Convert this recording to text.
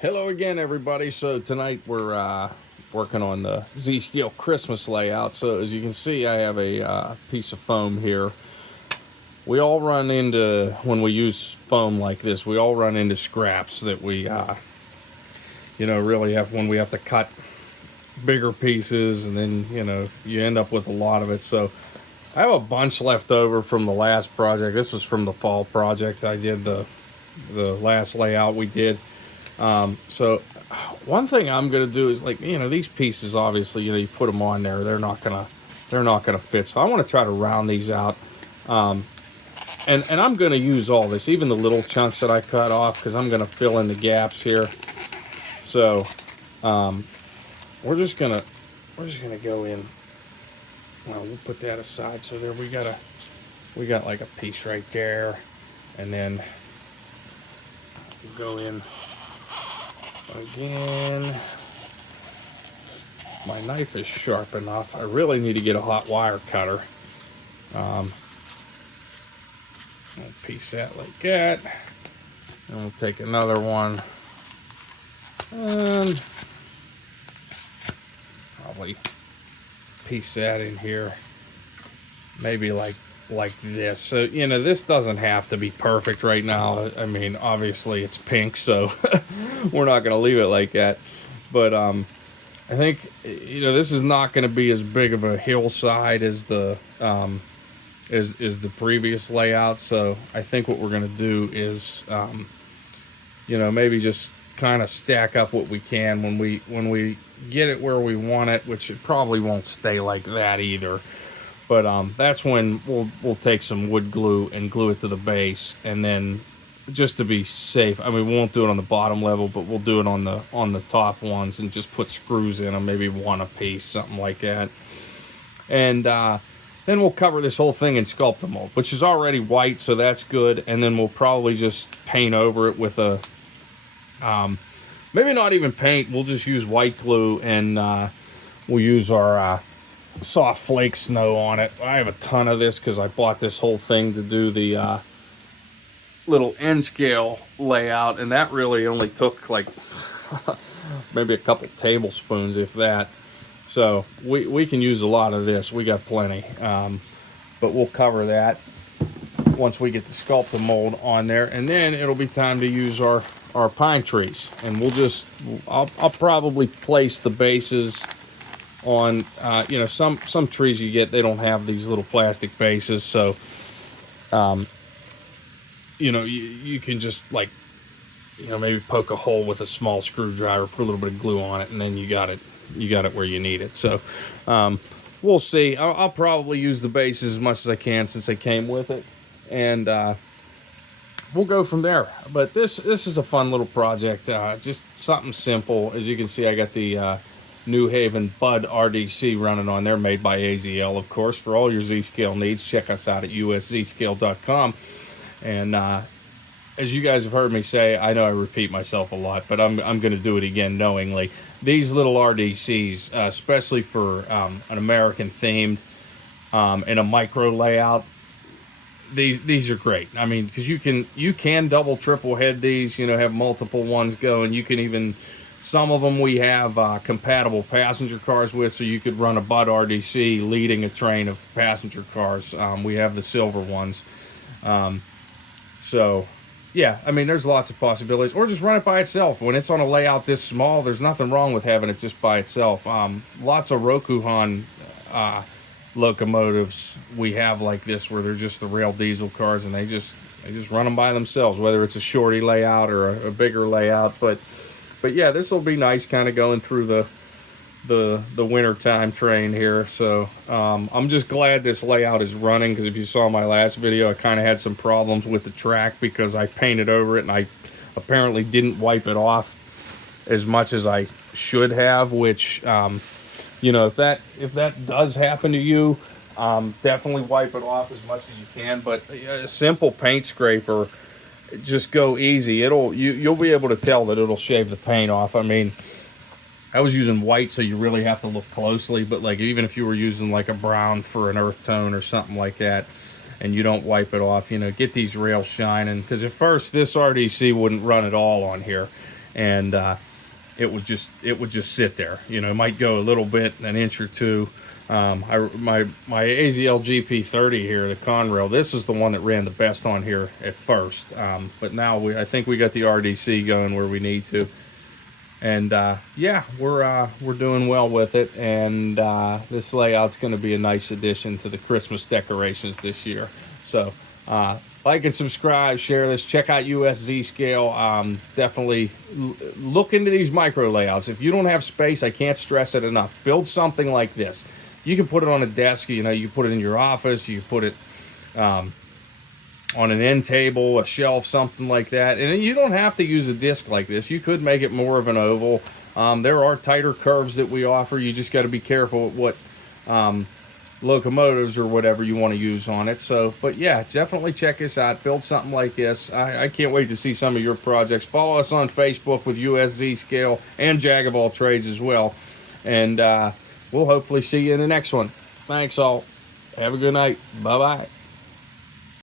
Hello again, everybody. So tonight we're working on the Z-Scale Christmas layout. So as you can see, I have a piece of foam here. We all run into, when we use foam like this, we all run into scraps that we, really have when we have to cut bigger pieces, and then, you end up with a lot of it. So I have a bunch left over from the last project. This was from the fall project. I did the last layout we did. So one thing I'm gonna do is, like, these pieces, obviously, you put them on there, they're not gonna fit. So I want to try to round these out. And I'm gonna use all this, even the little chunks that I cut off, because I'm gonna fill in the gaps here. So we're just gonna go in. Well, we'll put that aside. So there we got like a piece right there, and then we'll go in again. My knife is sharp enough. I really need to get a hot wire cutter. I'll piece that like that. And we'll take another one. And probably piece that in here. Maybe like this. So, this doesn't have to be perfect right now. I mean, obviously it's pink, so we're not going to leave it like that. But I think, this is not going to be as big of a hillside as the is the previous layout. So I think what we're going to do is maybe just kind of stack up what we can when we get it where we want it, which it probably won't stay like that either. But that's when we'll take some wood glue and glue it to the base, and then, just to be safe, I mean, we won't do it on the bottom level, but we'll do it on the top ones, and just put screws in them, maybe one a piece, something like that. And then we'll cover this whole thing in Sculptamold, which is already white, so that's good. And then we'll probably just paint over it with a maybe not even paint. We'll just use white glue, and we'll use our soft flake snow on it. I have a ton of this because I bought this whole thing to do the little N scale layout, and that really only took like maybe a couple tablespoons, if that. So we can use a lot of this. We got plenty. But we'll cover that once we get the Sculptamold on there, and then it'll be time to use our pine trees. And I'll probably place the bases on some trees you get, they don't have these little plastic bases, so you can just, like, maybe poke a hole with a small screwdriver, put a little bit of glue on it, and then you got it where you need it. So we'll see. I'll probably use the bases as much as I can, since they came with it, and we'll go from there. But this is a fun little project, just something simple. As you can see, I got the New Haven Bud RDC running on there, made by AZL, of course. For all your Z-Scale needs, check us out at uszscale.com. And as you guys have heard me say, I know I repeat myself a lot, but I'm going to do it again knowingly. These little RDCs, especially for an American themed and a micro layout, these are great. I mean, because you can double, triple head these, have multiple ones going. You can even, some of them we have compatible passenger cars with, so you could run a Bud RDC leading a train of passenger cars. We have the silver ones. So, yeah, I mean, there's lots of possibilities. Or just run it by itself. When it's on a layout this small, there's nothing wrong with having it just by itself. Lots of Rokuhan locomotives we have like this, where they're just the rail diesel cars, and they just run them by themselves, whether it's a shorty layout or a bigger layout. But yeah, this will be nice, kind of going through the winter time train here. So I'm just glad this layout is running, because if you saw my last video, I kind of had some problems with the track because I painted over it, and I apparently didn't wipe it off as much as I should have, which if that does happen to you, definitely wipe it off as much as you can. But a simple paint scraper, just go easy. You'll be able to tell that it'll shave the paint off. I mean, I was using white, so you really have to look closely, but like, even if you were using like a brown for an earth tone or something like that, and you don't wipe it off, get these rails shining. Because at first this RDC wouldn't run at all on here, and it would just sit there. You know, it might go a little bit, an inch or two. My AZL GP30 here, the Conrail, this is the one that ran the best on here at first. But now I think we got the RDC going where we need to. And yeah, we're doing well with it, and this layout's going to be a nice addition to the Christmas decorations this year. So like and subscribe, share this, check out USZ Scale. Definitely look into these micro layouts. If you don't have space, I can't stress it enough. Build something like this. You can put it on a desk. You know, you put it in your office. You put it on an end table, a shelf, something like that. And you don't have to use a disc like this. You could make it more of an oval. There are tighter curves that we offer. You just got to be careful what locomotives or whatever you want to use on it. So, but yeah, definitely check this out. Build something like this. I can't wait to see some of your projects. Follow us on Facebook with USZ Scale and Jag of all Trades as well. And we'll hopefully see you in the next one. Thanks all. Have a good night. Bye-bye.